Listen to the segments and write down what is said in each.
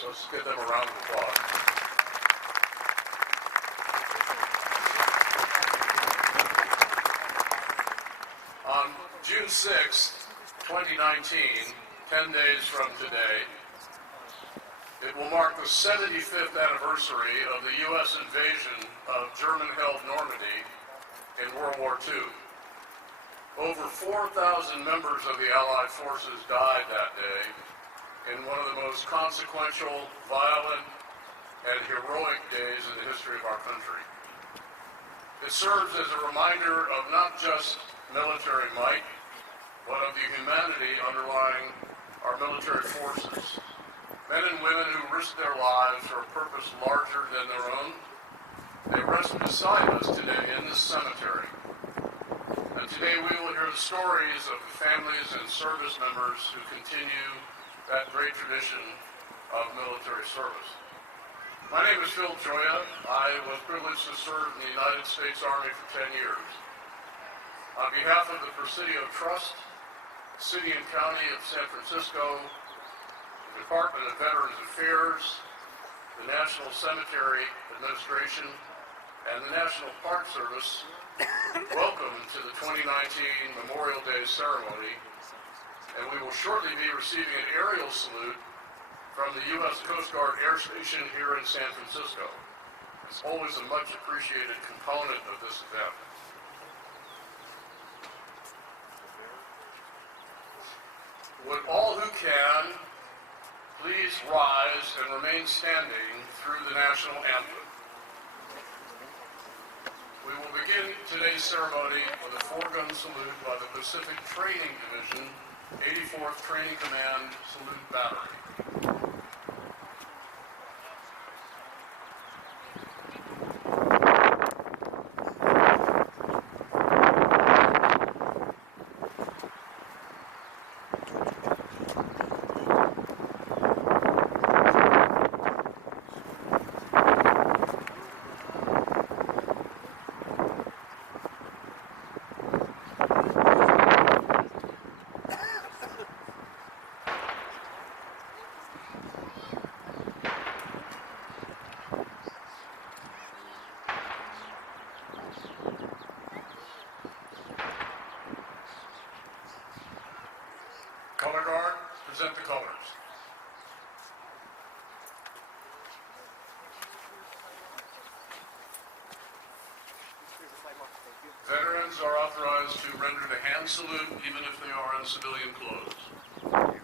So let's give them a round of applause. On June 6th, 2019, 10 days from today, it will mark the 75th anniversary of the U.S. invasion of German-held Normandy in World War II. Over 4,000 members of the Allied forces died that day in one of the most consequential, violent, and heroic days in the history of our country. It serves as a reminder of not just military might, but of the humanity underlying our military forces. Men and women who risked their lives for a purpose larger than their own. They rest beside us today in this cemetery. And today we will hear the stories of the families and service members who continue that great tradition of military service. My name is Phil Joya. I was privileged to serve in the United States Army for 10 years. On behalf of the Presidio Trust, City and County of San Francisco, the Department of Veterans Affairs, the National Cemetery Administration, and the National Park Service, welcome to the 2019 Memorial Day ceremony. And we will shortly be receiving an aerial salute from the U.S. Coast Guard Air Station here in San Francisco. It's always a much appreciated component of this event. Would all who can please rise and remain standing through the national anthem. We will begin today's ceremony with a four-gun salute by the Pacific Training Division 84th Training Command Salute Battery. Color Guard, present the colors. Veterans are authorized to render the hand salute even if they are in civilian clothes.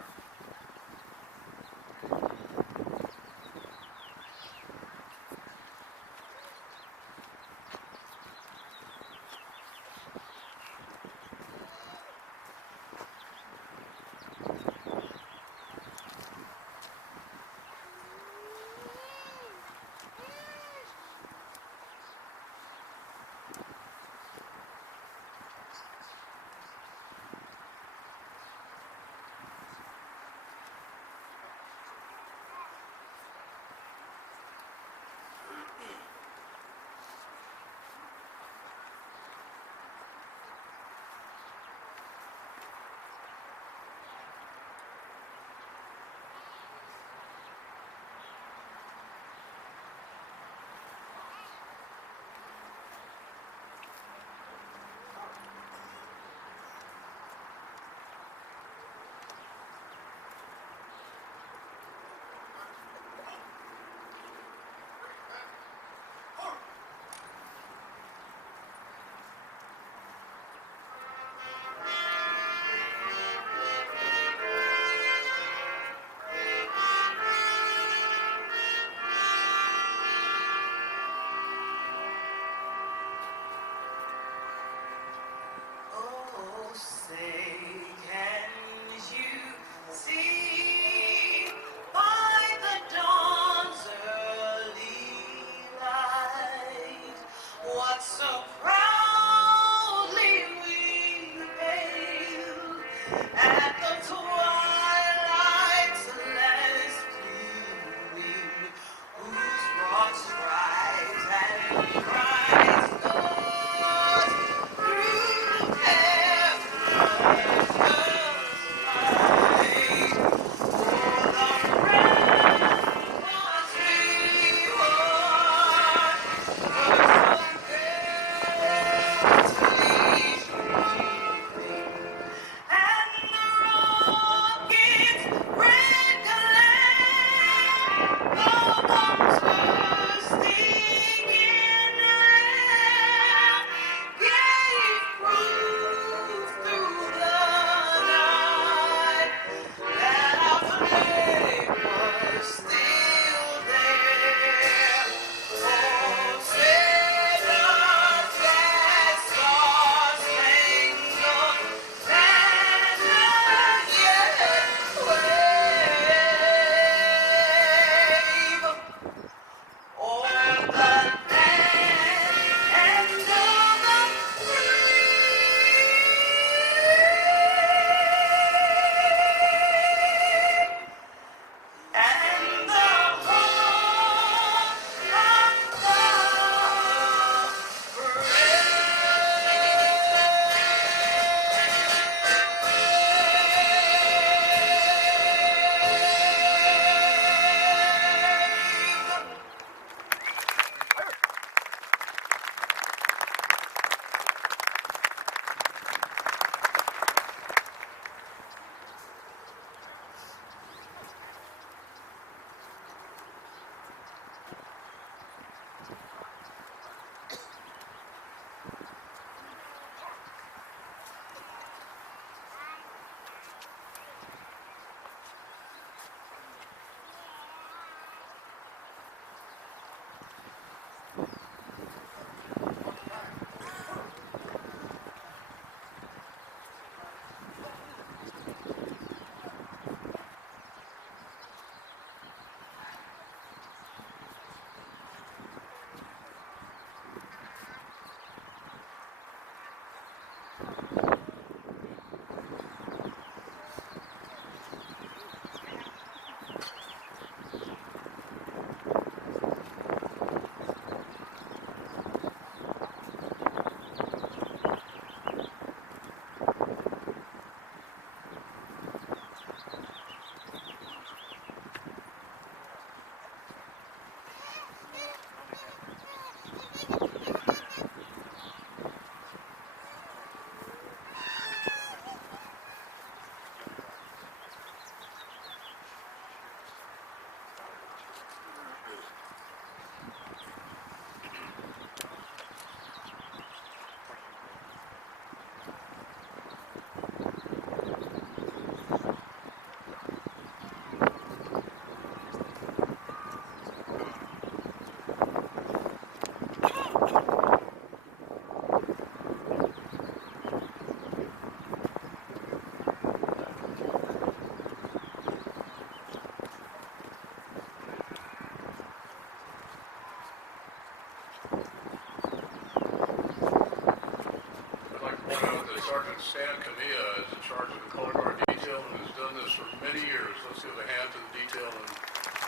I'd like to point out that Sergeant Stan Camilla is in charge of the color guard detail and has done this for many years. Let's give a hand to the detail and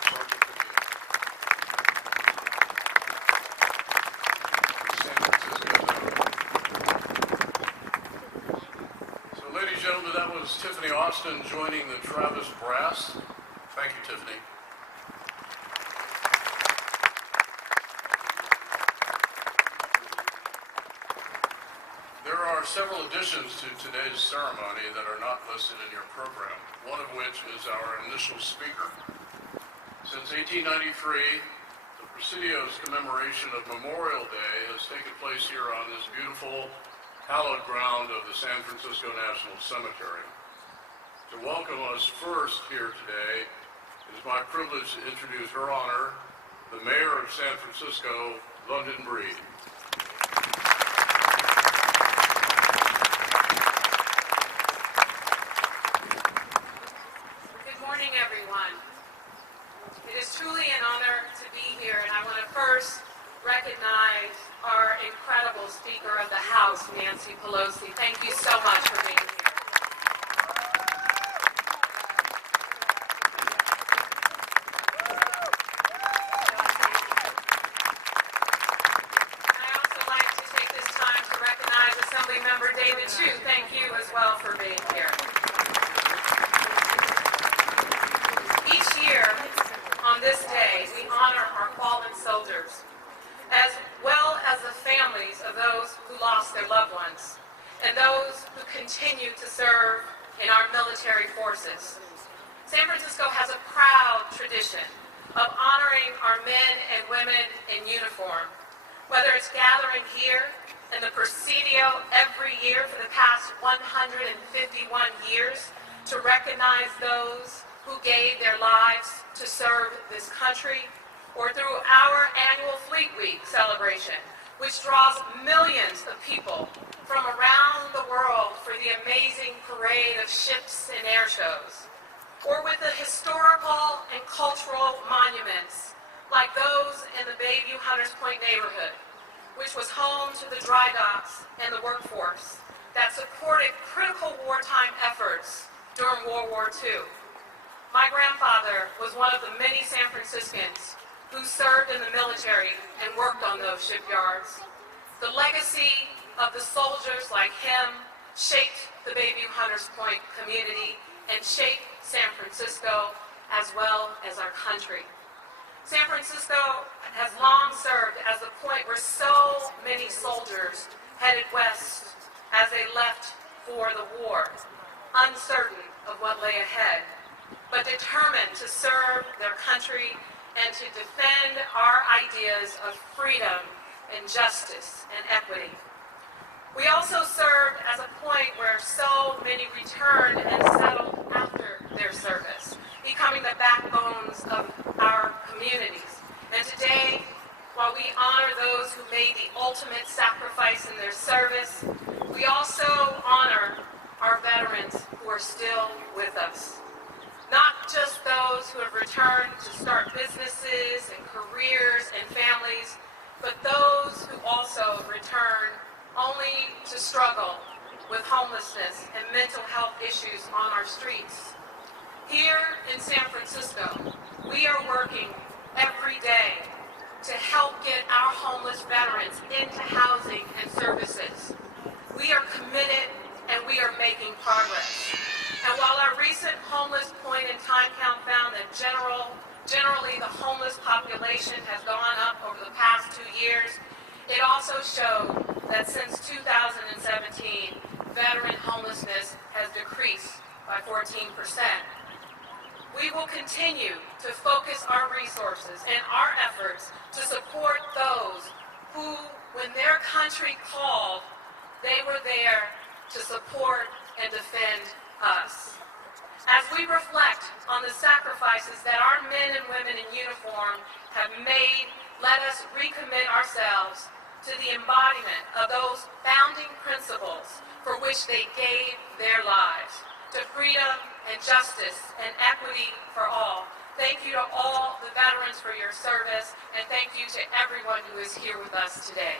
Sergeant Camilla. San Francisco. So, ladies and gentlemen, that was Tiffany Austin joining the Travis Brass. Thank you, Tiffany. There are several additions to today's ceremony that are not listed in your program, one of which is our initial speaker. Since 1893, the Presidio's commemoration of Memorial Day has taken place here on this beautiful, hallowed ground of the San Francisco National Cemetery. To welcome us first here today, it is my privilege to introduce Her Honor, the Mayor of San Francisco, London Breed. Good morning, everyone. It is truly an honor to be here, and I want to first recognize our incredible Speaker of the House, Nancy Pelosi. Thank you so much for being here. Thank you as well for being here. Each year, on this day, we honor our fallen soldiers, as well as the families of those who lost their loved ones, and those who continue to serve in our military forces. San Francisco has a proud tradition of honoring our men and women in uniform, whether it's gathering here in the Presidio every year for the past 151 years to recognize those who gave their lives to serve this country, or through our annual Fleet Week celebration, which draws millions of people from around the world for the amazing parade of ships and air shows, or with the historical and cultural monuments like those in the Bayview Hunters Point neighborhood, which was home to the dry docks and the workforce that supported critical wartime efforts during World War II. My grandfather was one of the many San Franciscans who served in the military and worked on those shipyards. The legacy of the soldiers like him shaped the Bayview Hunters Point community and shaped San Francisco as well as our country. San Francisco has long served as the point where so many soldiers headed west as they left for the war, uncertain of what lay ahead, but determined to serve their country and to defend our ideas of freedom and justice and equity. We also served as a point where so many returned and settled after their service, becoming the backbones of our communities. And today, while we honor those who made the ultimate sacrifice in their service, we also honor our veterans who are still with us. Not just those who have returned to start businesses and careers and families, but those who also return only to struggle with homelessness and mental health issues on our streets. Here in San Francisco, we are working every day to help get our homeless veterans into housing and services. We are committed and we are making progress. And while our recent homeless point-in-time count found that generally the homeless population has gone up over the past 2 years, it also showed that since 2017, veteran homelessness has decreased by 14%. We will continue to focus our resources and our efforts to support those who, when their country called, they were there to support and defend us. As we reflect on the sacrifices that our men and women in uniform have made, let us recommit ourselves to the embodiment of those founding principles for which they gave their lives, to freedom and justice and equity for all, Thank you to all the veterans for your service, and thank you to everyone who is here with us today.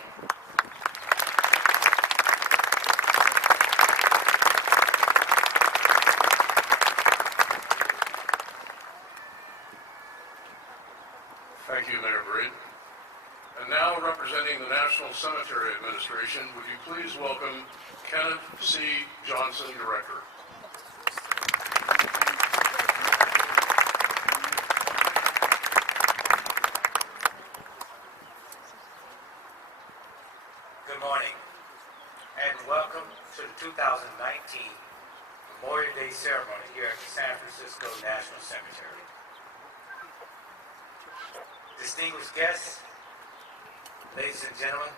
Thank you, Mayor Breed. And now, representing the National Cemetery Administration, would you please welcome Kenneth C. Johnson, Director. Good morning, and welcome to the 2019 Memorial Day ceremony here at the San Francisco National Cemetery. Distinguished guests, ladies and gentlemen,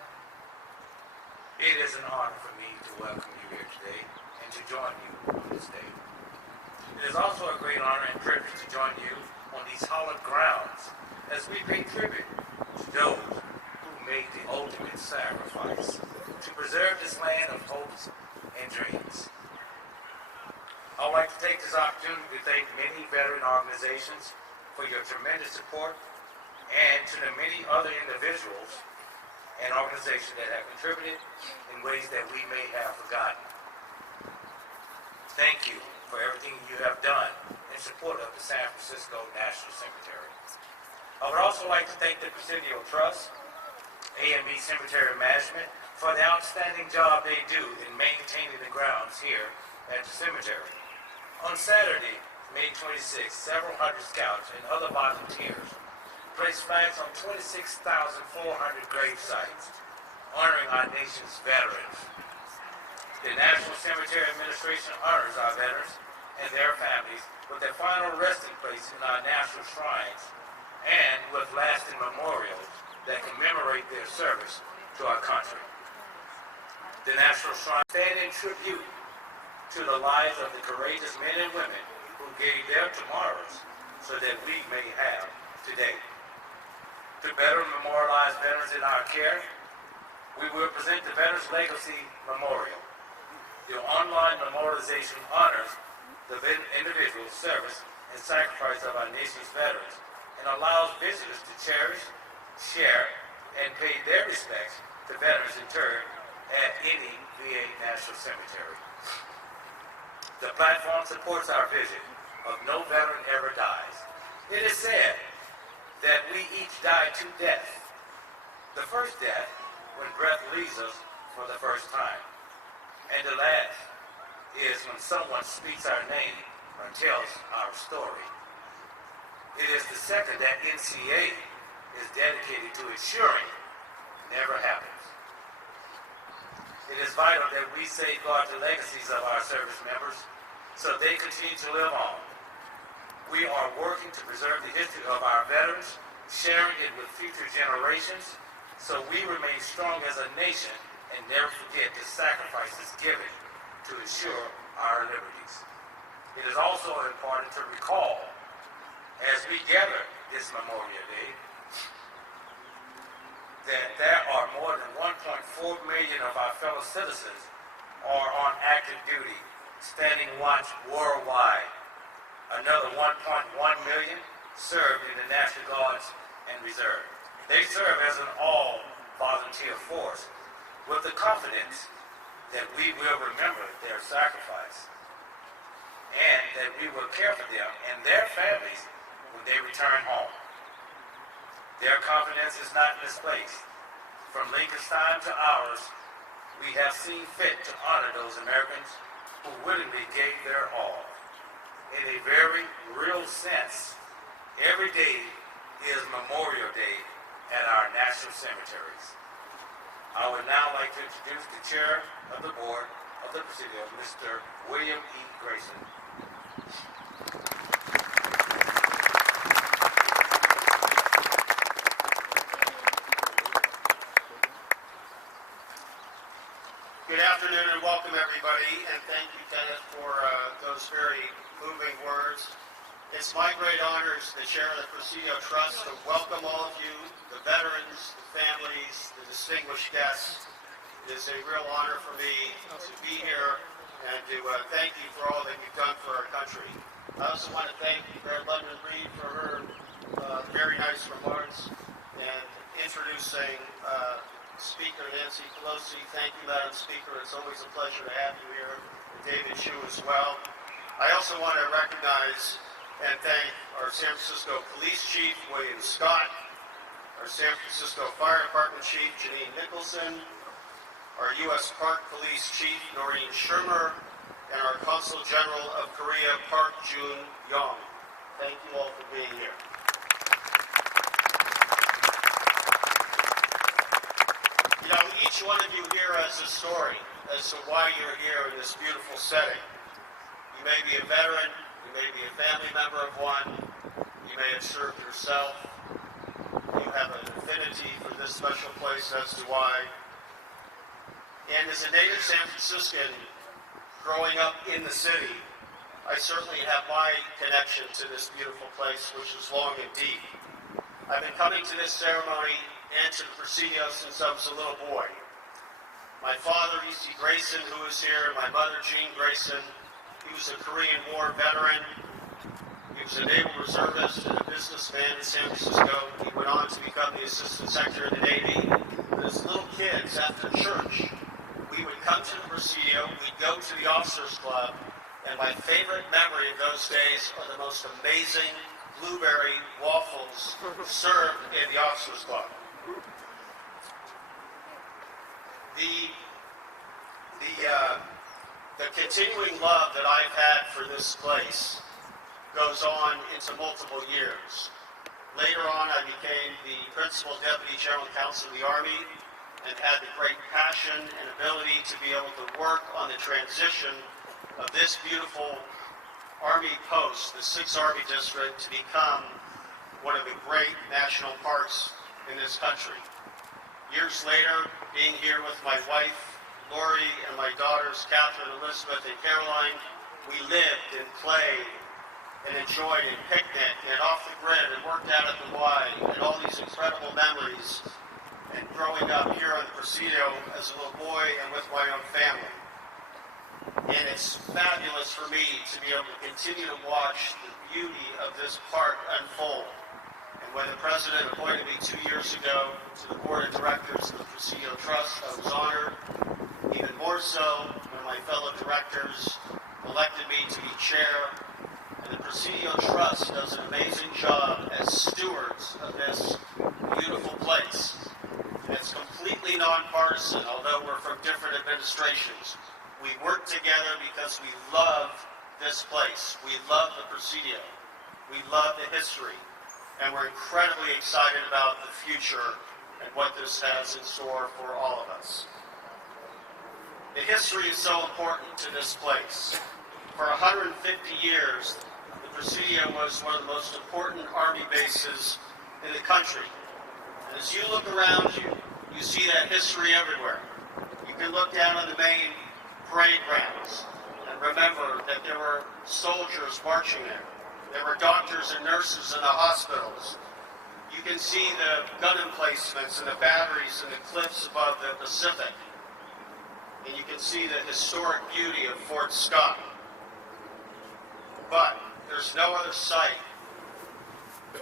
it is an honor for me to welcome you here today and to join you on this day. It is also a great honor and privilege to join you on these hallowed grounds as we pay tribute to those who made the ultimate sacrifice to preserve this land of hopes and dreams. I would like to take this opportunity to thank many veteran organizations for your tremendous support, and to the many other individuals and organizations that have contributed in ways that we may have forgotten. Thank you for everything you have done in support of the San Francisco National Cemetery. I would also like to thank the Presidio Trust, A&B Cemetery Management, for the outstanding job they do in maintaining the grounds here at the cemetery. On Saturday, May 26th, several hundred scouts and other volunteers placed flags on 26,400 grave sites, honoring our nation's veterans. The National Cemetery Administration honors our veterans and their families with their final resting place in our national shrines and with lasting memorials that commemorate their service to our country. The National Shrine stand in tribute to the lives of the courageous men and women who gave their tomorrows so that we may have today. To better memorialize veterans in our care, we will present the Veterans Legacy Memorial. The online memorialization honors the individual service and sacrifice of our nation's veterans and allows visitors to cherish, share, and pay their respects to veterans interred at any VA National Cemetery. The platform supports our vision of no veteran ever dies. It is said that we each die to death. The first death, when breath leaves us for the first time. And the last is when someone speaks our name or tells our story. It is the second that NCA is dedicated to ensuring never happens. It is vital that we safeguard the legacies of our service members so they continue to live on. We are working to preserve the history of our veterans, sharing it with future generations, so we remain strong as a nation and never forget the sacrifices given to ensure our liberties. It is also important to recall, as we gather this Memorial Day, that there are more than 1.4 million of our fellow citizens are on active duty, standing watch worldwide. Another 1.1 million served in the National Guards and Reserve. They serve as an all-volunteer force with the confidence that we will remember their sacrifice and that we will care for them and their families when they return home. Their confidence is not misplaced. From Lincoln's time to ours, we have seen fit to honor those Americans who willingly gave their all. In a very real sense, every day is Memorial Day at our national cemeteries. I would now like to introduce the chair of the board of the Presidio, Mr. William E. Grayson. Good afternoon and welcome everybody, and thank you, Kenneth, for those very moving words. It's my great honor as the chair of the Presidio Trust to welcome all of you, the veterans, the families, the distinguished guests. It is a real honor for me to be here and to thank you for all that you've done for our country. I also want to thank Mayor London Reed for her very nice remarks and introducing Speaker Nancy Pelosi. Thank you, Madam Speaker. It's always a pleasure to have you here. David Chu as well. I also want to recognize and thank our San Francisco Police Chief, William Scott, our San Francisco Fire Department Chief, Janine Nicholson, our U.S. Park Police Chief, Noreen Shermer, and our Consul General of Korea, Park Jun Young. Thank you all for being here. You know, each one of you here has a story as to why you're here in this beautiful setting. You may be a veteran, you may be a family member of one, you may have served yourself, you have an affinity for this special place as to why. And as a native San Franciscan, growing up in the city, I certainly have my connection to this beautiful place, which is long and deep. I've been coming to this ceremony and to the Presidio since I was a little boy. My father, E.C. Grayson, who is here, my mother, Jean Grayson, he was a Korean War veteran. He was a naval reservist and a businessman in San Francisco. He went on to become the Assistant Secretary of the Navy. But as little kids, after church, we would come to the Presidio, we'd go to the Officers Club, and my favorite memory of those days are the most amazing blueberry waffles served in the Officers Club. The continuing love that I've had for this place goes on into multiple years. Later on, I became the Principal Deputy General Counsel of the Army and had the great passion and ability to be able to work on the transition of this beautiful Army post, the 6th Army District, to become one of the great national parks in this country. Years later, being here with my wife, Lori, and my daughters, Catherine, Elizabeth, and Caroline, we lived and played and enjoyed and picnicked and off the grid and worked out at the Y and all these incredible memories. And growing up here on the Presidio as a little boy and with my own family. And it's fabulous for me to be able to continue to watch the beauty of this park unfold. And when the President appointed me 2 years ago to the Board of Directors of the Presidio Trust, I was honored. Even more so when my fellow directors elected me to be chair. And the Presidio Trust does an amazing job as stewards of this beautiful place. And it's completely nonpartisan, although we're from different administrations. We work together because we love this place. We love the Presidio. We love the history. And we're incredibly excited about the future and what this has in store for all of us. The history is so important to this place. For 150 years, the Presidio was one of the most important Army bases in the country. And as you look around you, you see that history everywhere. You can look down on the main parade grounds and remember that there were soldiers marching there. There were doctors and nurses in the hospitals. You can see the gun emplacements and the batteries and the cliffs above the Pacific. And you can see the historic beauty of Fort Scott. But there's no other site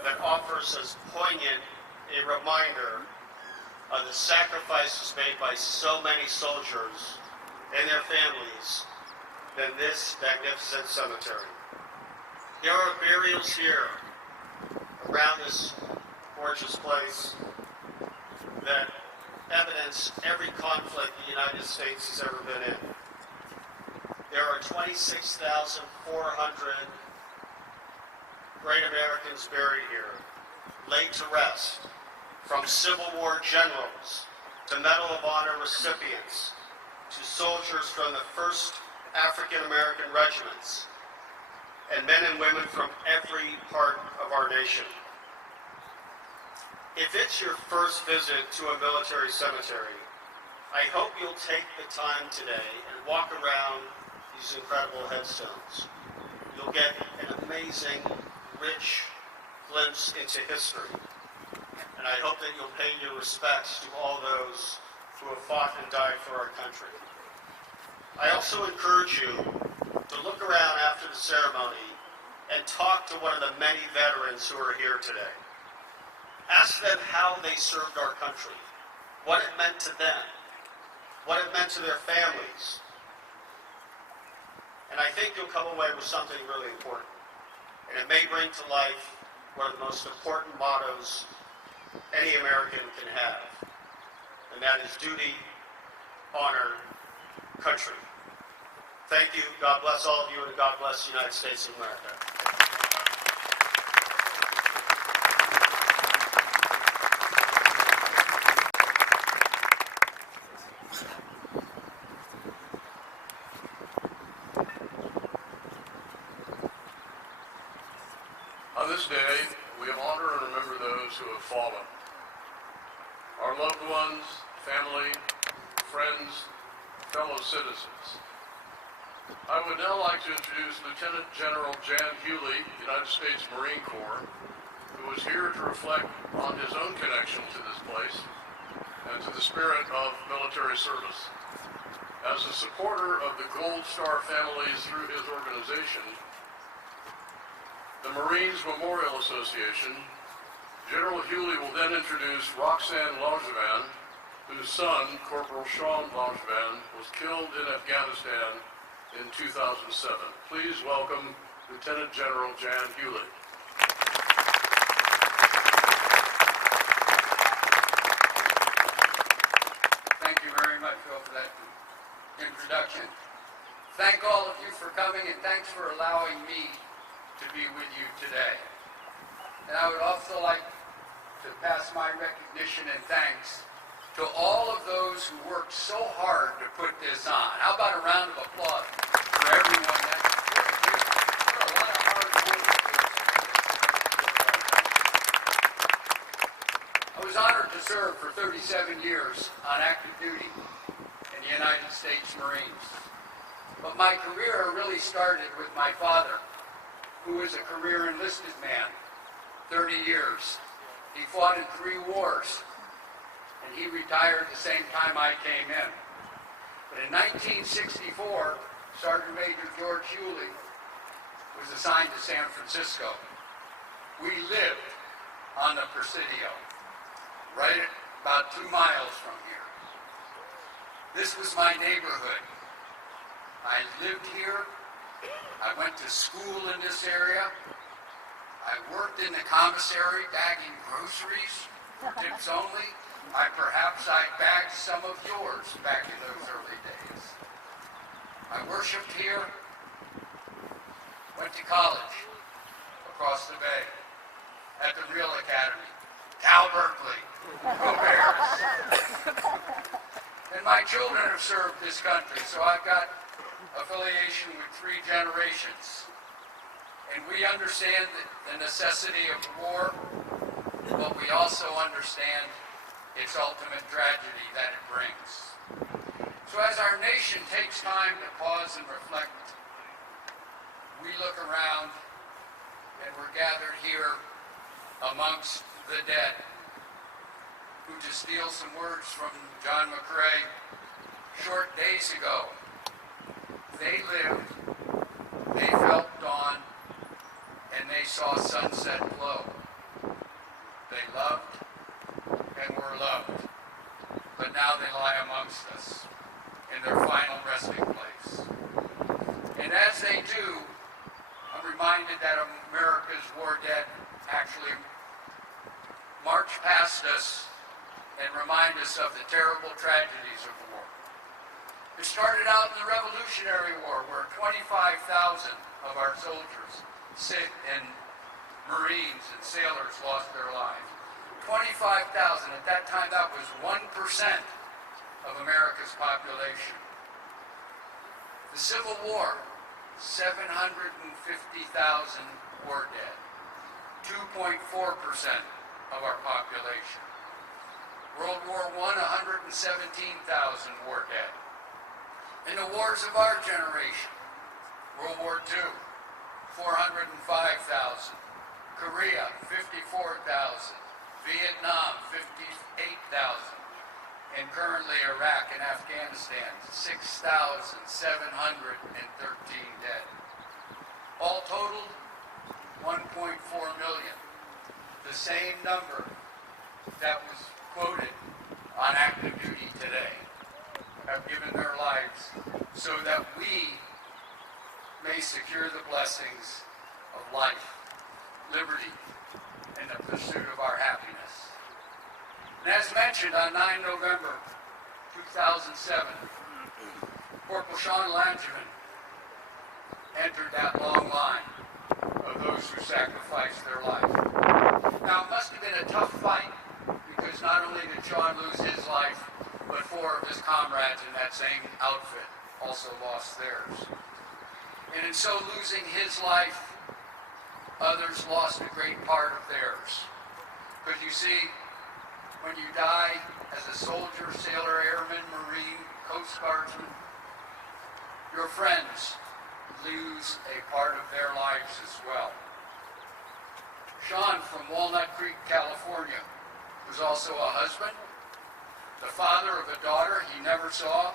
that offers as poignant a reminder of the sacrifices made by so many soldiers and their families than this magnificent cemetery. There are burials here around this gorgeous place that evidence every conflict the United States has ever been in. There are 26,400 great Americans buried here, laid to rest, from Civil War generals to Medal of Honor recipients to soldiers from the 1st African American regiments and men and women from every part of our nation. If it's your first visit to a military cemetery, I hope you'll take the time today and walk around these incredible headstones. You'll get an amazing, rich glimpse into history. And I hope that you'll pay your respects to all those who have fought and died for our country. I also encourage you to look around after the ceremony and talk to one of the many veterans who are here today. Ask them how they served our country, what it meant to them, what it meant to their families. And I think you'll come away with something really important. And it may bring to life one of the most important mottos any American can have, and that is duty, honor, country. Thank you. God bless all of you, and God bless the United States of America. On this day, we honor and remember those who have fallen. Our loved ones, family, friends, fellow citizens. I would now like to introduce Lieutenant General Jan Healy, United States Marine Corps, who is here to reflect on his own connection to this place and to the spirit of military service. As a supporter of the Gold Star families through his organization, the Marines Memorial Association, General Healy will then introduce Roxanne Langevin, whose son, Corporal Sean Langevin, was killed in Afghanistan in 2007. Please welcome Lieutenant General Jan Healy. Thank you very much, Phil, for that introduction. Thank all of you for coming, and thanks for allowing me to be with you today. And I would also like to pass my recognition and thanks to all of those who worked so hard to put this on. How about a round of applause for everyone? That's a lot of hard work. I was honored to serve for 37 years on active duty in the United States Marines. But my career really started with my father, who was a career enlisted man, 30 years. He fought in 3 wars, and he retired the same time I came in. But in 1964, Sergeant Major George Healy was assigned to San Francisco. We lived on the Presidio, right about 2 miles from here. This was my neighborhood. I lived here. I went to school in this area. I worked in the commissary bagging groceries for tips only. I bagged some of yours back in those early days. I worshiped here, went to college across the bay at the Real Academy, Cal Berkeley, go Bears. And my children have served this country, so I've got affiliation with 3 generations. And we understand the necessity of war, but we also understand its ultimate tragedy that it brings. So as our nation takes time to pause and reflect, we look around and we're gathered here amongst the dead, who, to steal some words from John McCrae, short days ago, they lived, they felt dawn, and they saw sunset glow. They loved and were loved, but now they lie amongst us in their final resting place. And as they do, I'm reminded that America's war dead actually march past us and remind us of the terrible tragedies of war. It started out in the Revolutionary War, where 25,000 of our soldiers, and Marines and sailors lost their lives. 25,000. At that time, that was 1% of America's population. The Civil War, 750,000 were dead. 2.4% of our population. World War I, 117,000 were dead. In the wars of our generation, World War II, 405,000. Korea, 54,000. Vietnam, 58,000. And currently Iraq and Afghanistan, 6,713 dead. All totaled, 1.4 million, the same number that was quoted on active duty today, have given their lives so that we may secure the blessings of life, liberty, and the pursuit of our happiness. And as mentioned, on 9 November 2007, Corporal Sean Langevin entered that long line of those who sacrificed their life. Now, it must have been a tough fight, because not only did Sean lose his life, but 4 of his comrades in that same outfit also lost theirs. And in so losing his life, others lost a great part of theirs. Because you see, when you die as a soldier, sailor, airman, marine, coast guardsman, your friends lose a part of their lives as well. Sean from Walnut Creek, California, was also a husband, the father of a daughter he never saw,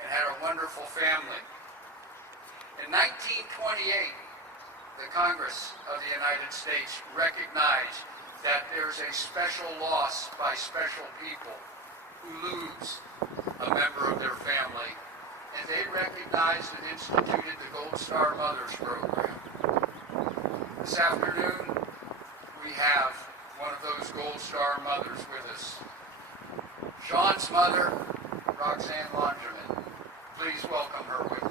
and had a wonderful family. In 1928, the Congress of the United States recognized that there's a special loss by special people who lose a member of their family, and they recognized and instituted the Gold Star Mothers Program. This afternoon, we have one of those Gold Star mothers with us. Sean's mother, Roxanne Langevin. Please welcome her with me.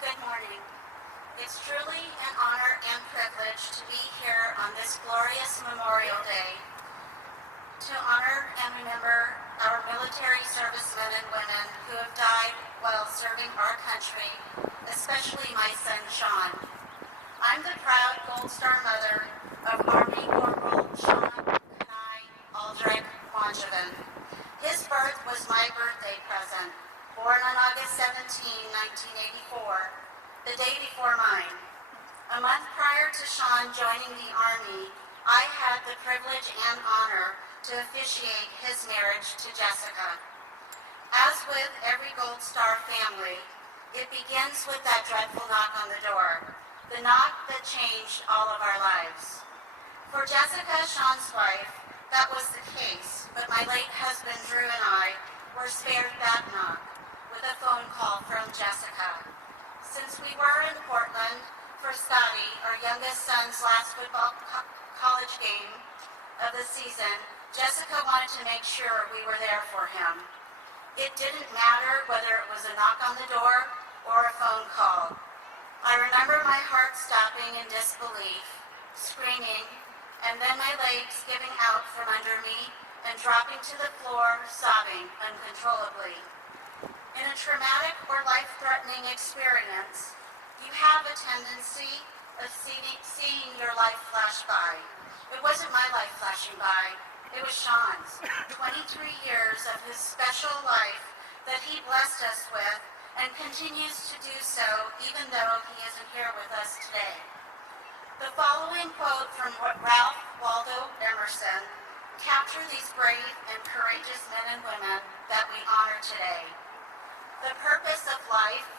Good morning. It's truly an honor and privilege to be here on this glorious Memorial Day to honor and remember our military servicemen and women who have died while serving our country, especially my son Sean. I'm the proud Gold Star mother of Army Corporal Sean Kenai Aldrich Langevin. His birth was my birthday present, born on August 17, 1984, the day before mine. A month prior to Sean joining the Army, I had the privilege and honor to officiate his marriage to Jessica. As with every Gold Star family, it begins with that dreadful knock on the door, the knock that changed all of our lives. For Jessica, Sean's wife, that was the case, but my late husband Drew and I were spared that knock with a phone call from Jessica. Since we were in Portland for Scotty, our youngest son's last football college game of the season, Jessica wanted to make sure we were there for him. It didn't matter whether it was a knock on the door or a phone call. I remember my heart stopping in disbelief, screaming, and then my legs giving out from under me and dropping to the floor, sobbing uncontrollably. In a traumatic or life-threatening experience, you have a tendency of seeing your life flash by. It wasn't my life flashing by. It was Sean's. 23 years of his special life that he blessed us with and continues to do so even though he isn't here with us today. The following quote from Ralph Waldo Emerson capture these brave and courageous men and women that we honor today. The purpose of life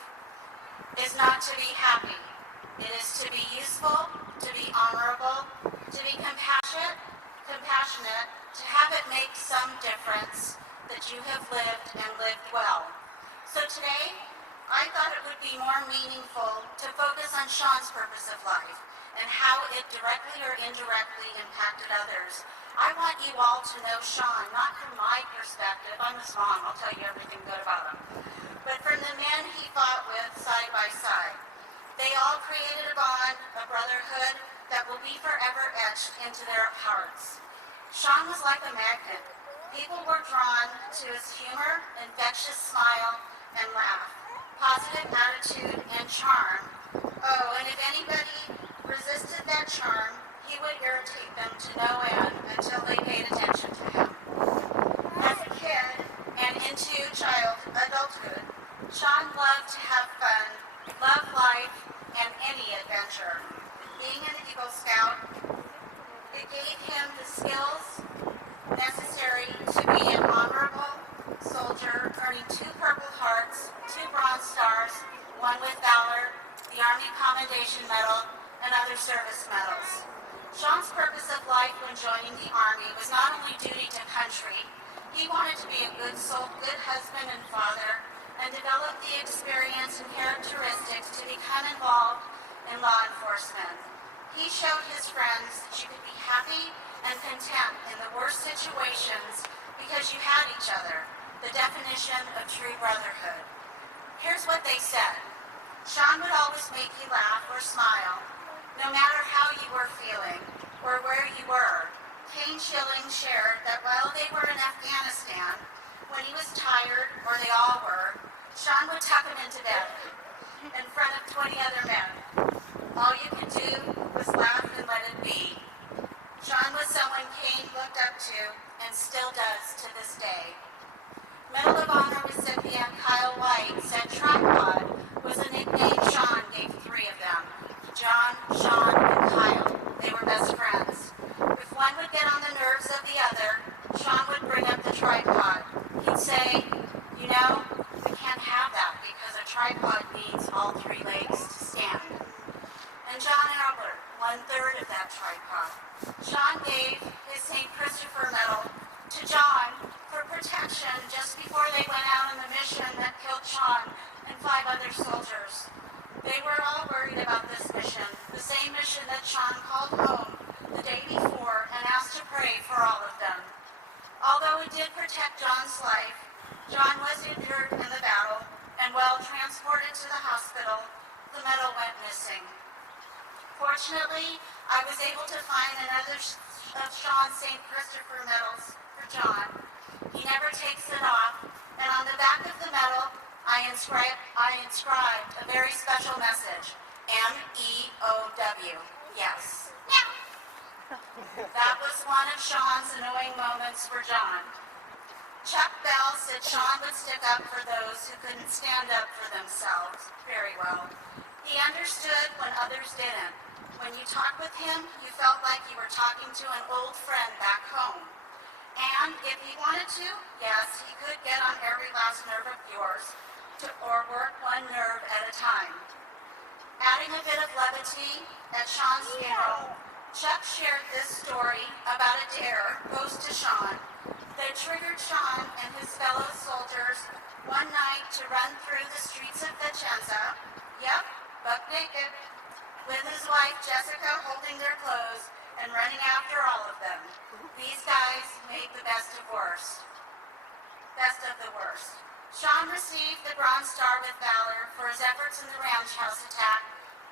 is not to be happy. It is to be useful, to be honorable, to be compassionate, to have it make some difference that you have lived and lived well. So today, I thought it would be more meaningful to focus on Sean's purpose of life and how it directly or indirectly impacted others. I want you all to know Sean, not from my perspective. I'm his mom, I'll tell you everything good about him. But from the men he fought with side by side. They all created a bond, a brotherhood that will be forever etched into their hearts. Sean was like a magnet. People were drawn to his humor, infectious smile, and laugh, positive attitude, and charm. Oh, and if anybody resisted that charm, he would irritate them to no end until they paid attention to him. As a kid and into adulthood, Sean loved to have fun, love life, and any adventure. being an Eagle Scout, it gave him the skills necessary to be an honorable soldier, earning 2 Purple Hearts, 2 Bronze Stars, 1 with Valor, the Army Commendation Medal, and other service medals. Sean's purpose of life when joining the Army was not only duty to country. He wanted to be a good soul, good husband and father, and develop the experience and characteristics to become involved in law enforcement. He showed his friends that you could be happy and content in the worst situations because you had each other, the definition of true brotherhood. Here's what they said. Sean would always make you laugh or smile, no matter how you were feeling or where you were. Kane Schilling shared that while they were in Afghanistan, when he was tired, or they all were, Sean would tuck him into bed in front of 20 other men. All you could do was laugh and let it be. Sean was someone Kane looked up to and still does to this day. Medal of Honor recipient Kyle White said tripod was a nickname Sean gave 3 of them. John, Sean, and Kyle. They were best friends. If one would get on the nerves of the other, Sean would bring up the tripod. He'd say, you know, we can't have that because a tripod needs all 3 legs to stand. And John Albert, 1/3 of that tripod. Sean gave his St. Christopher Medal to John for protection just before they went out on the mission that killed Sean and 5 other soldiers. They were all worried about this mission, the same mission that Sean called home the day before and asked to pray for all of them. Although it did protect John's life, John was injured in the battle, and while transported to the hospital, the medal went missing. Fortunately, I was able to find another of Sean's St. Christopher medals for John. He never takes it off, and on the back of the medal, I inscribed a very special message, M-E-O-W, yes. That was one of Sean's annoying moments for John. Chuck Bell said Sean would stick up for those who couldn't stand up for themselves very well. He understood when others didn't. When you talked with him, you felt like you were talking to an old friend back home. And if he wanted to, yes, he could get on every last nerve of yours, or work one nerve at a time. Adding a bit of levity at Sean's funeral, Chuck shared this story about a dare posed to Sean that triggered Sean and his fellow soldiers one night to run through the streets of Vicenza, yep, buck naked, with his wife Jessica holding their clothes and running after all of them. These guys made the best of the worst. Sean received the Bronze Star with Valor for his efforts in the ranch house attack,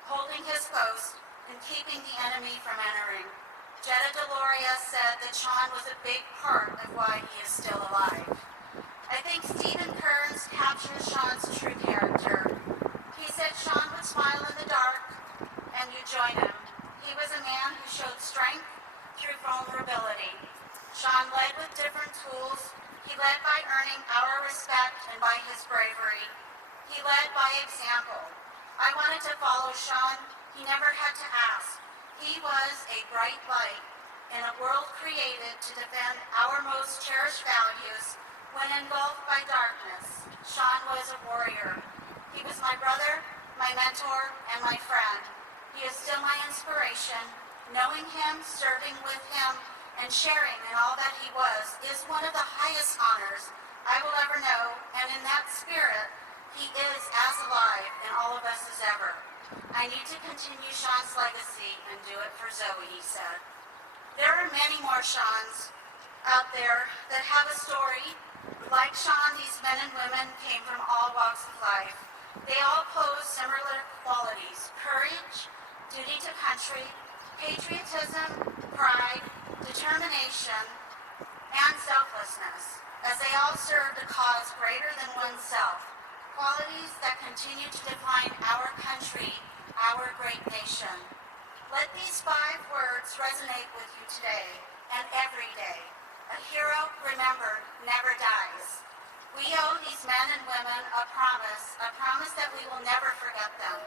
holding his post and keeping the enemy from entering. Jetta Deloria said that Sean was a big part of why he is still alive. I think Stephen Kearns captures Sean's true character. He said Sean would smile in the dark and you join him. He was a man who showed strength through vulnerability. Sean led with different tools. He led by earning our respect and by his bravery. He led by example. I wanted to follow Sean. He never had to ask. He was a bright light in a world created to defend our most cherished values when engulfed by darkness. Sean was a warrior. He was my brother, my mentor, and my friend. He is still my inspiration. Knowing him, serving with him, and sharing in all that he was is one of the highest honors I will ever know, and in that spirit, he is as alive in all of us as ever. I need to continue Sean's legacy and do it for Zoe, he said. There are many more Seans out there that have a story. Like Sean, these men and women came from all walks of life. They all pose similar qualities: courage, duty to country, patriotism, pride, determination, and selflessness, as they all served a cause greater than oneself, qualities that continue to define our country, our great nation. Let these 5 words resonate with you today and every day. A hero remembered never dies. We owe these men and women a promise that we will never forget them,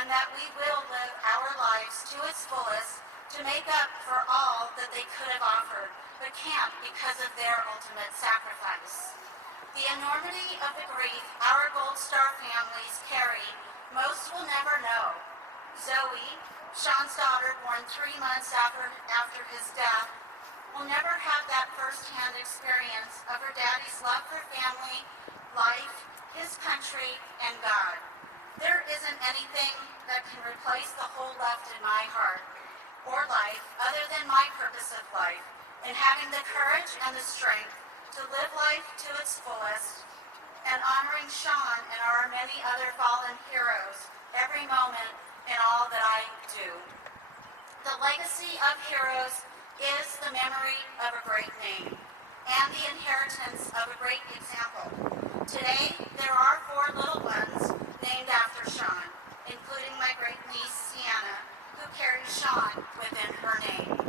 and that we will live our lives to its fullest to make up for all that they could have offered, but can't because of their ultimate sacrifice. The enormity of the grief our Gold Star families carry, most will never know. Zoe, Sean's daughter, born 3 months after his death, will never have that first-hand experience of her daddy's love for family, life, his country, and God. There isn't anything that can replace the hole left in my heart or life other than my purpose of life, and having the courage and the strength to live life to its fullest, and honoring Sean and our many other fallen heroes every moment in all that I do. The legacy of heroes is the memory of a great name and the inheritance of a great example. Today, there are 4 little ones named after Sean, including my great niece, Sienna, who carries Sean within her name.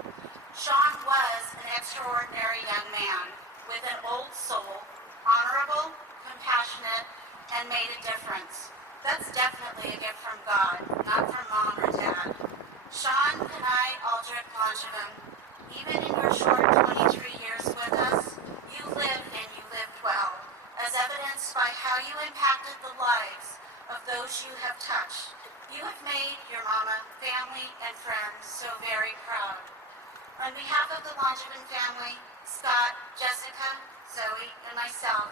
Sean was an extraordinary young man with an old soul, honorable, compassionate, and made a difference. That's definitely a gift from God, not from Mom or Dad. Sean Kanai Aldrich Langevin, even in your short 23 years with us, you lived and you lived well, as evidenced by how you impacted the lives of those you have touched. You have made your mama, family, and friends so very proud. On behalf of the Langevin family, Scott, Jessica, Zoe, and myself,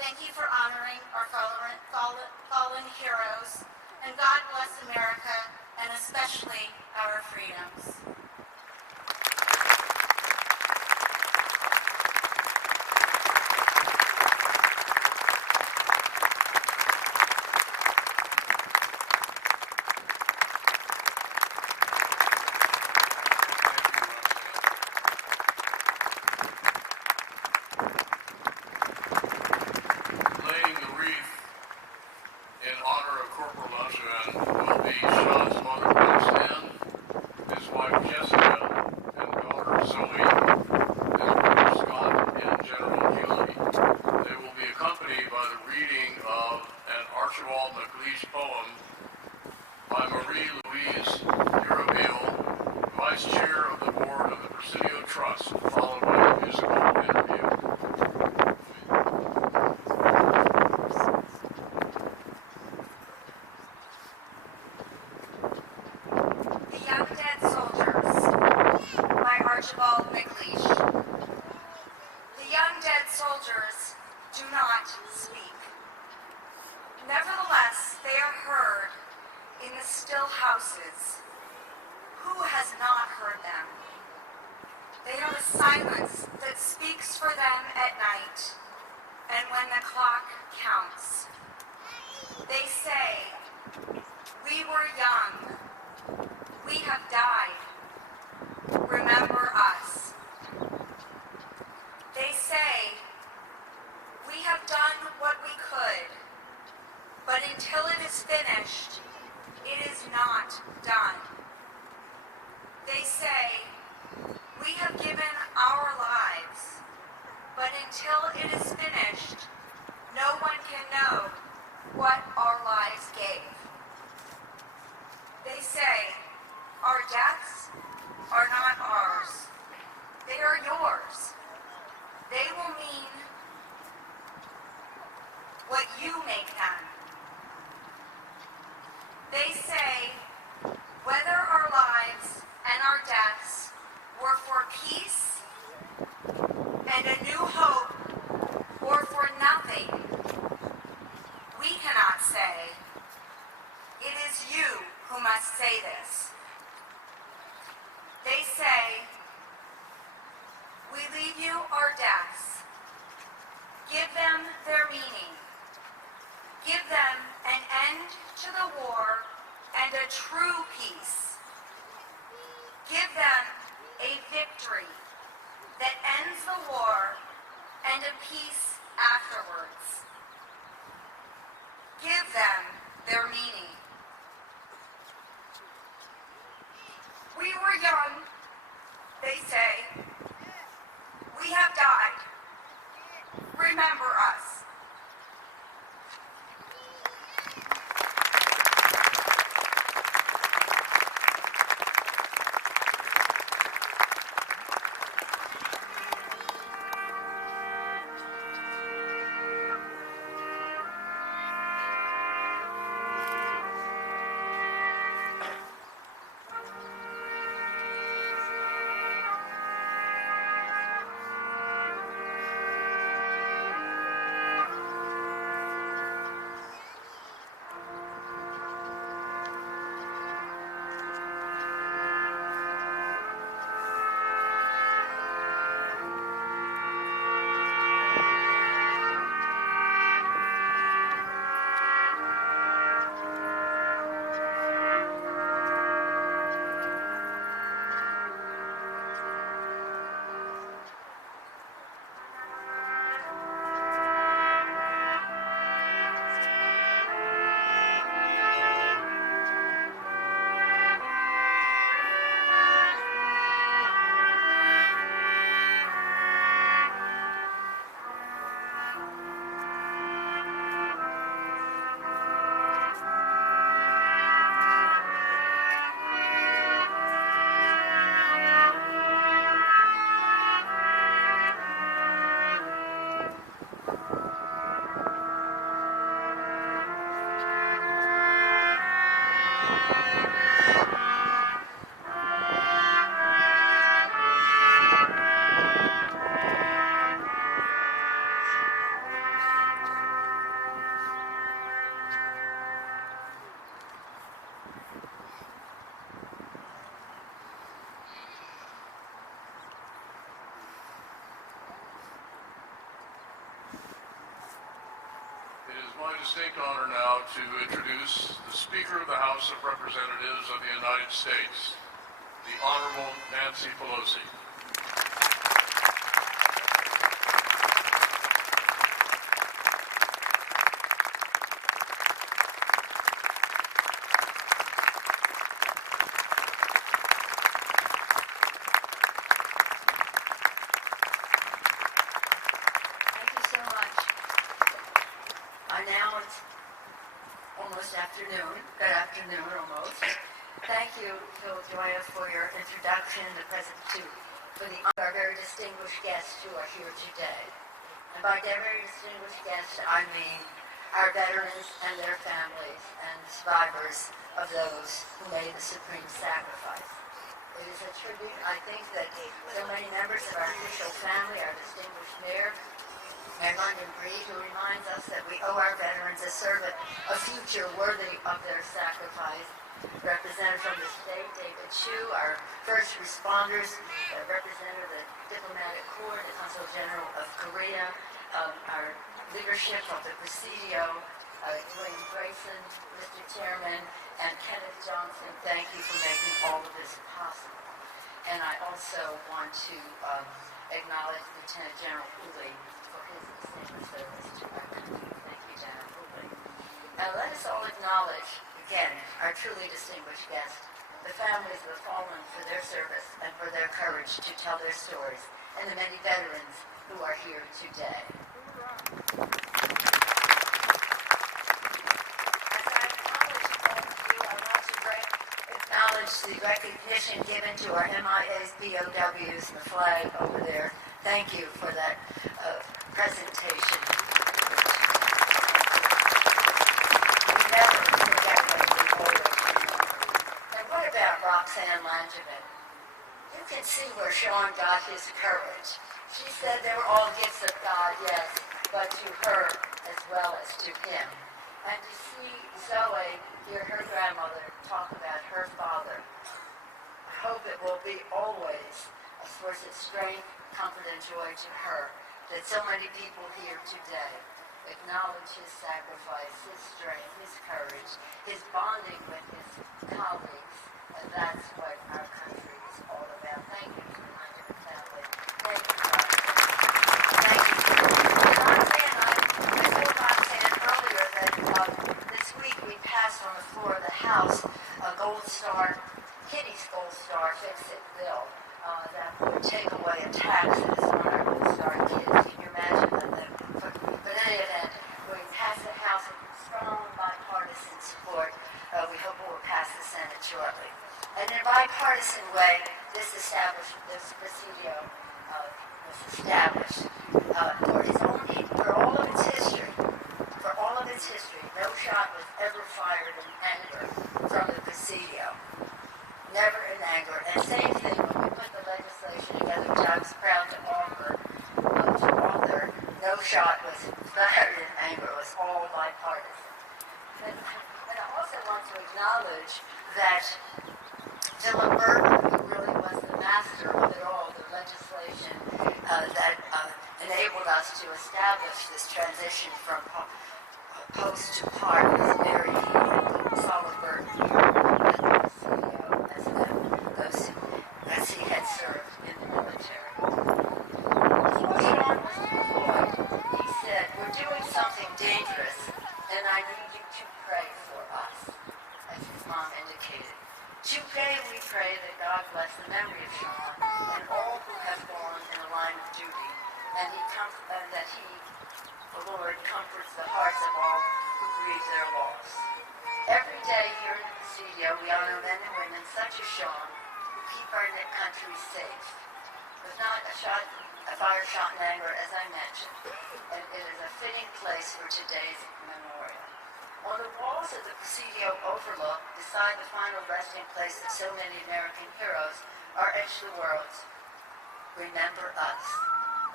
thank you for honoring our fallen heroes, and God bless America, and especially our freedoms. Laying the wreath in honor of Corporal Langevin will be Sean's mother, Roxanne, his wife, Jessica, and daughter, Zoe, his brother, Scott, and General Healy. They will be accompanied by the reading of an Archibald MacLeish poem by Marie Louise Urabile, Vice Chair of the Board of the Presidio Trust, followed by a musical interview. The Young Dead Soldiers by Archibald MacLeish. The young dead soldiers do not speak. Nevertheless, they are heard in the still houses. Who has not heard them? They are the silence that speaks for them at night, and when the clock counts. They say, "We were young. We have died. Remember us." They say, "We have done what we could, but until it is finished, it is not done." They say, "We have given our lives, but until it is finished, no one can know what our lives gave." They say, "Our deaths are not ours. They are yours. They will mean what you make them." They say, whether our lives and our deaths were for peace and a new hope or for nothing, we cannot say. It is you who must say this. They say, "We leave you our deaths. Give them their meaning. Give them an end to the war and a true peace. Give them a victory that ends the war and a peace afterwards. Give them their meaning." "We were young," they say. "We have died. Remember us." my distinct honor now to introduce the Speaker of the House of Representatives of the United States, the Honorable Nancy Pelosi. Thank you so much. Now it's almost afternoon. Good afternoon, almost. Thank you, Phil Joya, for your introduction and the for our very distinguished guests who are here today. And by very distinguished guests, I mean our veterans and their families and survivors of those who made the supreme sacrifice. It is a tribute, I think, that so many members of our official family, our distinguished mayor, and London Breed, who reminds us that we owe our veterans a future worthy of their sacrifice. Represented from the state, David Chu, our first responders, represented the diplomatic corps, the Consul General of Korea, our leadership of the Presidio, Dwayne Grayson, Mr. Chairman, and Kenneth Johnson. Thank you for making all of this possible. And I also want to acknowledge Lieutenant General Healy for his distinguished service to our country. Thank you, General Healy. Now let us all acknowledge, again, our truly distinguished guests, the families of the fallen for their service and for their courage to tell their stories, and the many veterans who are here today. As I acknowledge all of you, I want to acknowledge the recognition given to our MIA's POWs, the flag over there. Thank you for that presentation. We never forget what we always remember. And what about Roxanne Langevin? You can see where Sean got his courage. She said they were all gifts of God, yes, but to her as well as to him. And to see Zoe hear her grandmother talk about her father, I hope it will be always a source of strength, comfort, and joy to her that so many people here today acknowledge his sacrifice, his strength, his courage, his bonding with his colleagues, and that's what our country is all about. Thank you to the Langevin family. Thank you, Roxanne. Thank you. Roxanne, I told Roxanne earlier that this week we passed on the floor of the House a Gold Star, Kitty's Gold Star Fix-It bill that would take away a tax that is on our Gold Star kids. Can you imagine that? But in any event, we passed the House with strong bipartisan support. We hope it will pass the Senate shortly. And in a bipartisan way, this Presidio was established for all of its history. For all of its history, no shot was ever fired in anger from the Presidio. Never in anger. And same thing when we put the legislation together, which I was proud to author, no shot was fired in anger. It was all bipartisan. And I also want to acknowledge that Philip Burton, who really was the master of it all, the legislation that enabled us to establish this transition from post to part, was very key. And Solid Burton here at the Presidio as he had served in the military. Before Sean was deployed, he said, "We're doing something dangerous, and I need you to pray for us," as his mom indicated. Today we pray that God bless the memory of Sean and all who have fallen in the line of duty, and that the Lord, comforts the hearts of all who grieve their loss. Every day here in the Presidio, we honor men and women such as Sean, who keep our country safe. With not a fire shot in anger, as I mentioned, and it is a fitting place for today's memorial. On the walls of the Presidio overlook, beside the final resting place of so many American heroes, are etched the words, "Remember us,"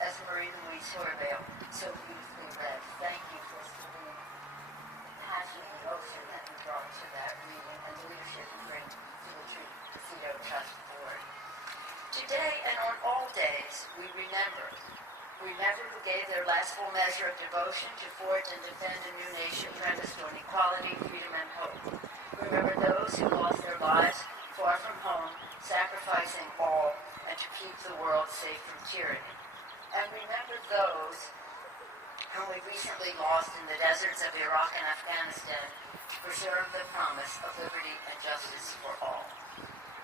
as Marie Louise Horvale so beautifully read. Thank you for the passion and emotion that you brought to that reading and the leadership you bring to the Presidio Trust Board. Today and on all days, we remember who gave their last full measure of devotion to forge and defend a new nation premised on equality, freedom, and hope. Remember those who lost their lives far from home, sacrificing all and to keep the world safe from tyranny. And remember those whom we recently lost in the deserts of Iraq and Afghanistan to preserve the promise of liberty and justice for all.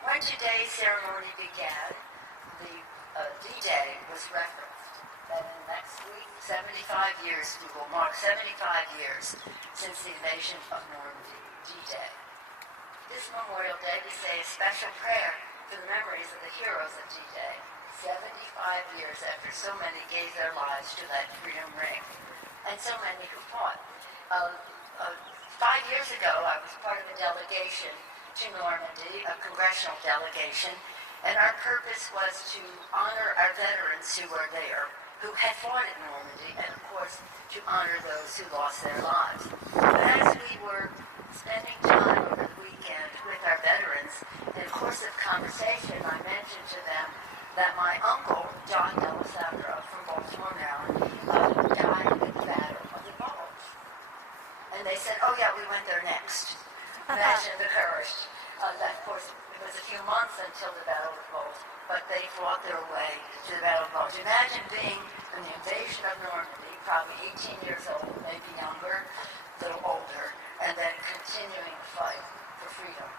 When today's ceremony began, the D-Day was referenced. That in the next week, 75 years, we will mark 75 years since the invasion of Normandy, D-Day. This Memorial Day, we say a special prayer for the memories of the heroes of D-Day, 75 years after so many gave their lives to that freedom ring, and so many who fought. 5 years ago, I was part of a delegation to Normandy, a congressional delegation, and our purpose was to honor our veterans who were there, who had fought at Normandy, and of course, to honor those who lost their lives. But as we were spending time over the weekend with our veterans, in the course of conversation, I mentioned to them that my uncle, John Delisandro from Baltimore, Maryland, died in the Battle of the Bulge. And they said, oh yeah, we went there next. Imagine the courage. That, of course, it was a few months until the Battle of the Bulge, but they fought their way to the Battle of the Bulge. Imagine being in the invasion of Normandy, probably 18 years old, maybe younger, a little older, and then continuing to fight for freedom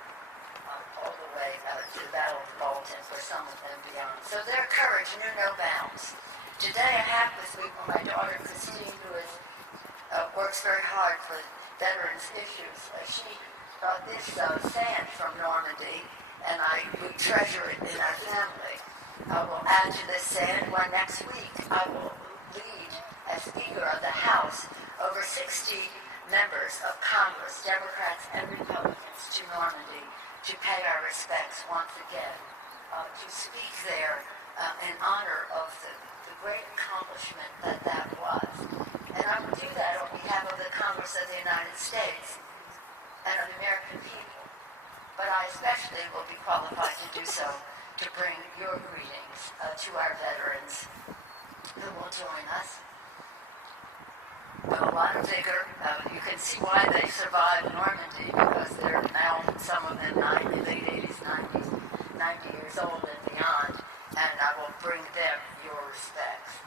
all the way to the Battle of the Bulge and for some of them beyond. So their courage knew no bounds. Today I have with me my daughter Christine, who works very hard for veterans issues. She brought this sand from Normandy, and we treasure it in our family. I will add to this sand when next week I will lead as Speaker of the House over 60 members of Congress, Democrats and Republicans, to Normandy to pay our respects once again, to speak there in honor of the great accomplishment that was. And I will do that on behalf of the Congress of the United States and of the American people. But I especially will be qualified to do so to bring your greetings to our veterans who will join us. With a lot of vigor. You can see why they survived Normandy, because they're now, some of them, late 80s, 90s, 90 years old and beyond, and I will bring them your respects.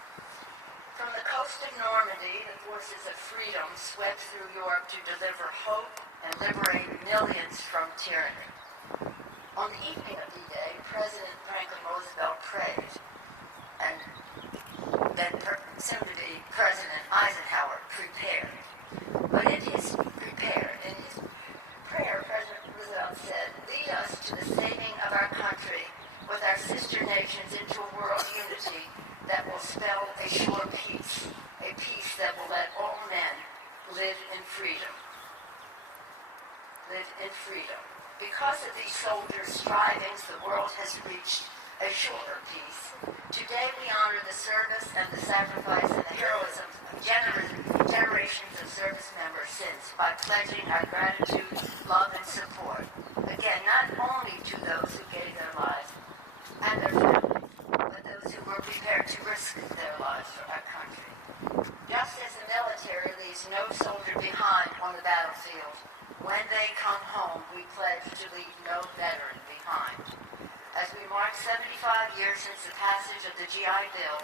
From the coast of Normandy, the forces of freedom swept through Europe to deliver hope and liberate millions from tyranny. On the evening of D-Day, President Franklin Roosevelt prayed, and then soon-to-be President Eisenhower prepared. But in his prayer, President Roosevelt said, lead us to the saving of our country with our sister nations into a world unity that will spell a sure peace, a peace that will let all men live in freedom. Live in freedom. Because of these soldiers' strivings, the world has reached a shorter peace. Today we honor the service and the sacrifice and the heroism of generations of service members since by pledging our gratitude, love, and support. Again, not only to those who gave their lives and their families, but those who were prepared to risk their lives for our country. Just as the military leaves no soldier behind on the battlefield, when they come home, we pledge to leave no veteran behind. As we mark 75 years since the passage of the GI Bill,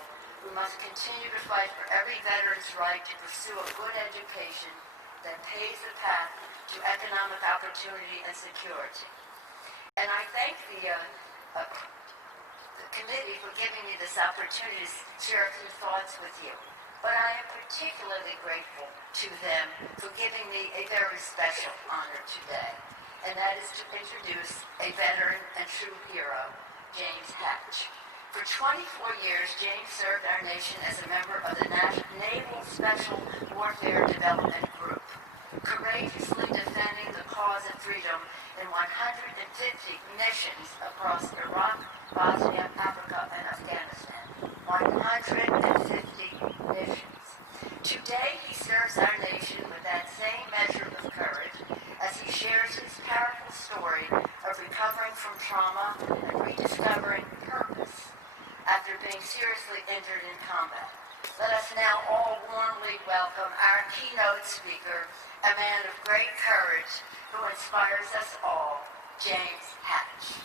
we must continue to fight for every veteran's right to pursue a good education that paves the path to economic opportunity and security. And I thank the committee for giving me this opportunity to share a few thoughts with you. But I am particularly grateful to them for giving me a very special honor today, and that is to introduce a veteran and true hero, James Hatch. For 24 years, James served our nation as a member of the Naval Special Warfare Development Group, courageously defending the cause of freedom in 150 missions across Iraq, Bosnia, Africa, and Afghanistan. 150 missions. Today, he serves our nation with that same measure of courage as he shares his powerful story of recovering from trauma and rediscovering purpose after being seriously injured in combat. Let us now all warmly welcome our keynote speaker, a man of great courage who inspires us all, James Hatch.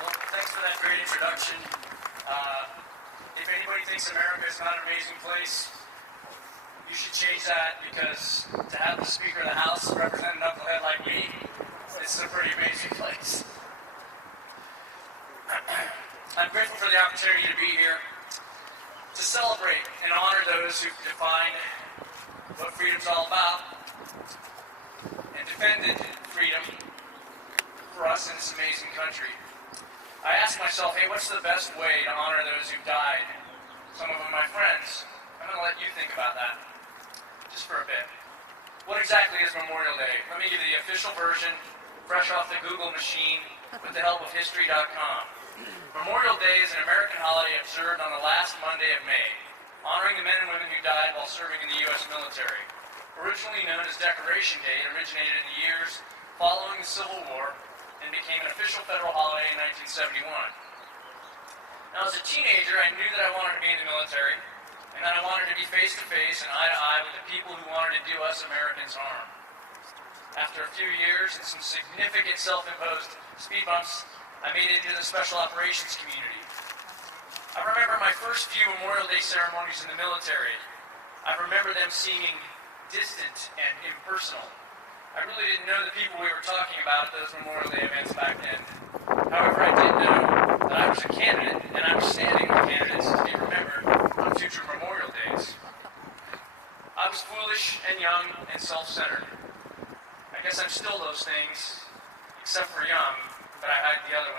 Well, thanks for that great introduction. If anybody thinks America is not an amazing place, you should change that, because to have the Speaker of the House represent a knucklehead like me, it's a pretty amazing place. I'm grateful for the opportunity to be here to celebrate and honor those who've defined what freedom's all about and defended freedom for us in this amazing country. I asked myself, hey, what's the best way to honor those who've died? Some of them my friends. I'm going to let you think about that just for a bit. What exactly is Memorial Day? Let me give you the official version, fresh off the Google machine with the help of History.com. Memorial Day is an American holiday observed on the last Monday of May, honoring the men and women who died while serving in the U.S. military. Originally known as Decoration Day, it originated in the years following the Civil War and became an official federal holiday in 1971. Now, as a teenager, I knew that I wanted to be in the military, and that I wanted to be face-to-face and eye-to-eye with the people who wanted to do us Americans harm. After a few years and some significant self-imposed speed bumps, I made it into the special operations community. I remember my first few Memorial Day ceremonies in the military. I remember them seeming distant and impersonal. I really didn't know the people we were talking about at those Memorial Day events back then. However, I did know that I was a candidate, and I was standing with candidates to be remembered on future Memorial Days. I was foolish and young and self-centered. I guess I'm still those things, except for young, but I hide the other ones